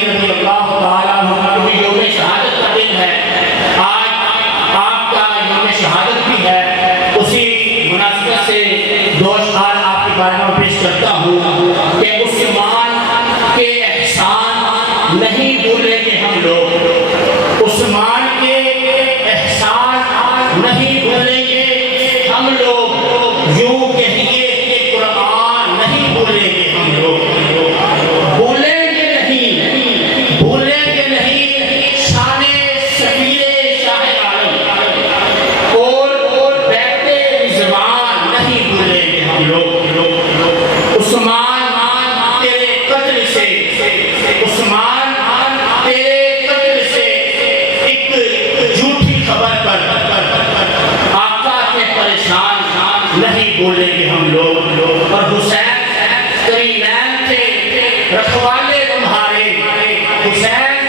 علی رضی اللہ تعالیٰ عنہ کی یوم شہادت کا دن ہے، آج آپ کا یوم شہادت بھی ہے، اسی مناسبت سے دو اشعار آپ کے بارے میں پیش کرتا ہوں کہ عثمان کے احسان نہیں بھولیں گے ہم لوگ، عثمان کے احسان نہیں بھولیں گے ہم لوگ، یوں کہیے کہ قرآن نہیں بھولیں گے ہم لوگ، بھولیں گے نہیں، بھولیں گے نہیں شان سفیر شاہ عالم اور بیت رضوان نہیں بھولیں گے ہم لوگ، عثمان تیرے قتل سے، عثمان تیرے قتل سے ایک جھوٹی خبر پر آقا کے پریشان نہیں بولیں گے ہم لوگ، اور حسین کریمین تھے رکھوالے تمہارے، حسین